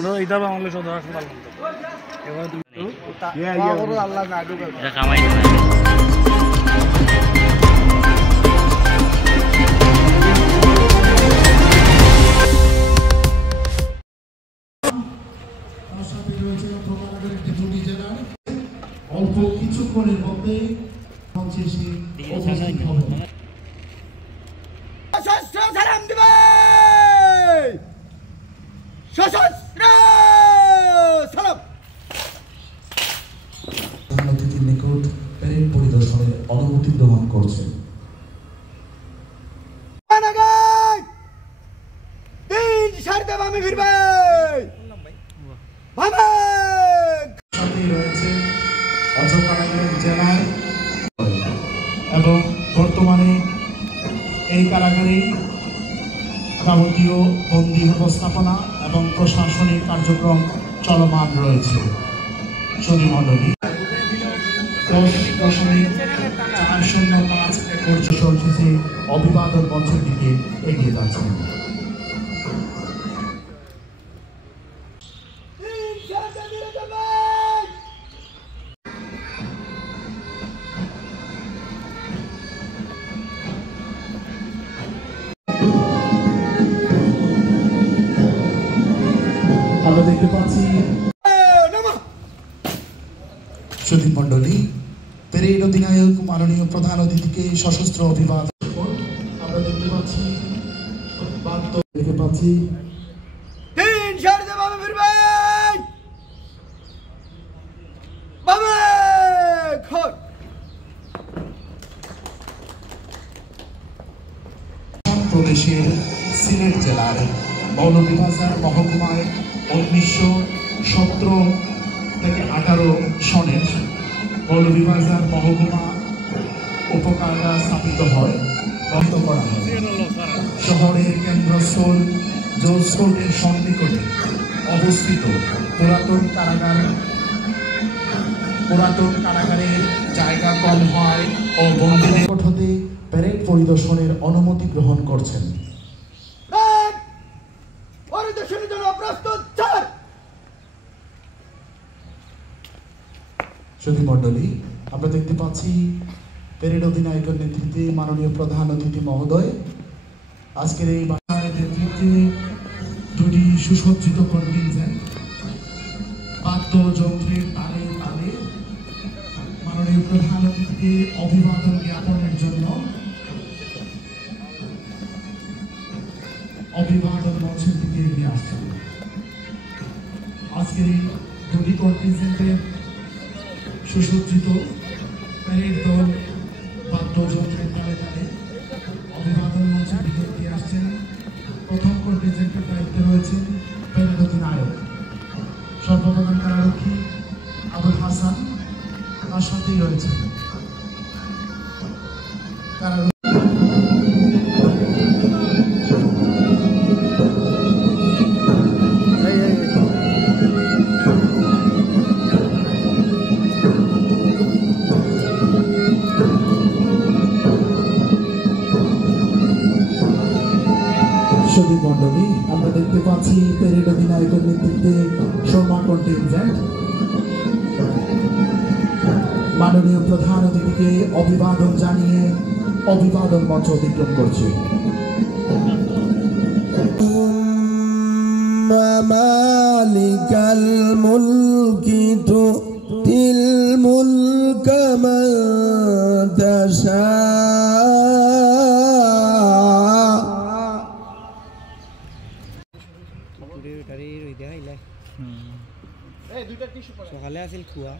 আমরা এটা বাংলাদেশ সদর হাসপাতাল এবার তুমি আল্লাহ না ঢুকে এটা কামাই অল্প কিছুক্ষণের মধ্যে সালাম দিবে সশস্ত্র সালাম অতিথির নিকট প্যারেড পরিদর্শনের অনুমতি গ্রহণ করছেন। এবং বর্তমানে এই কারাগারে যাবতীয় বন্দী ব্যবস্থাপনা এবং প্রশাসনিক কার্যক্রম চলমান রয়েছে। সুধীমণ্ডলী 10.405 একর চলছে অভিবাদন মঞ্চের দিকে এগিয়ে যাচ্ছেন। আমরা দেখতে পাচ্ছি সুধীমণ্ডলী প্যারেড অধিনায়ক মাননীয় প্রধান অতিথিকে সশস্ত্র অভিবাদন। আমরা দেখতে পাচ্ছি প্রদেশের সিলেট জেলার মৌলভীবাজার মহকুমায় 1917 থেকে 18 সনের মৌলভীবাজার মহকুমা উপকারা স্থাপিত হয়, বন্ধ করা হয়। শহরের কেন্দ্রস্থল জজ কোর্টের সন্নিকটে অবস্থিত পুরাতন কারাগারের জায়গা কম হয় ও বন্দীদের হতে প্যারেড পরিদর্শনের অনুমতি গ্রহণ করছেন। সুধীমণ্ডলী আমরা দেখতে পাচ্ছি প্যারেড অধিনায়কের নেতৃত্বে মাননীয় প্রধান অতিথি মহোদয় আজকের এই বাসায় নেতৃত্বে দুটি সুসজ্জিত কন্টিনজেন্ট বাদ্যযন্ত্রের তালে তালে মাননীয় প্রধান অতিথিকে অভিবাদন জ্ঞাপনের জন্য অভিবাদন মঞ্চের দিকে এগিয়ে আসছেন। আজকের এই দুটি কন্টিনজেন্টের সুসজ্জিত প্যারেড দল বাদ্যযন্ত্রের তালে তালে অভিবাদন মঞ্চের দিকে এগিয়ে আসছেন। প্রথম কন্টিনজেন্টের দায়িত্বে রয়েছেন প্যারেড অধিনায়ক সর্বপ্রধান কারারক্ষী আবুল হাসান, তার সাথেই রয়েছেন সুধীমণ্ডলী আমরা দেখতে পাচ্ছি প্যারেড অধিনায়কের নেতৃত্বে শর্মা কন্টিনজেন্ট মাননীয় প্রধান অতিথিকে অভিবাদন জানিয়ে অভিবাদন মঞ্চ অতিক্রম করছে। মালিকাল মুলকি তুতিল মুলক মান তাশা সকালে আছিল খোৱা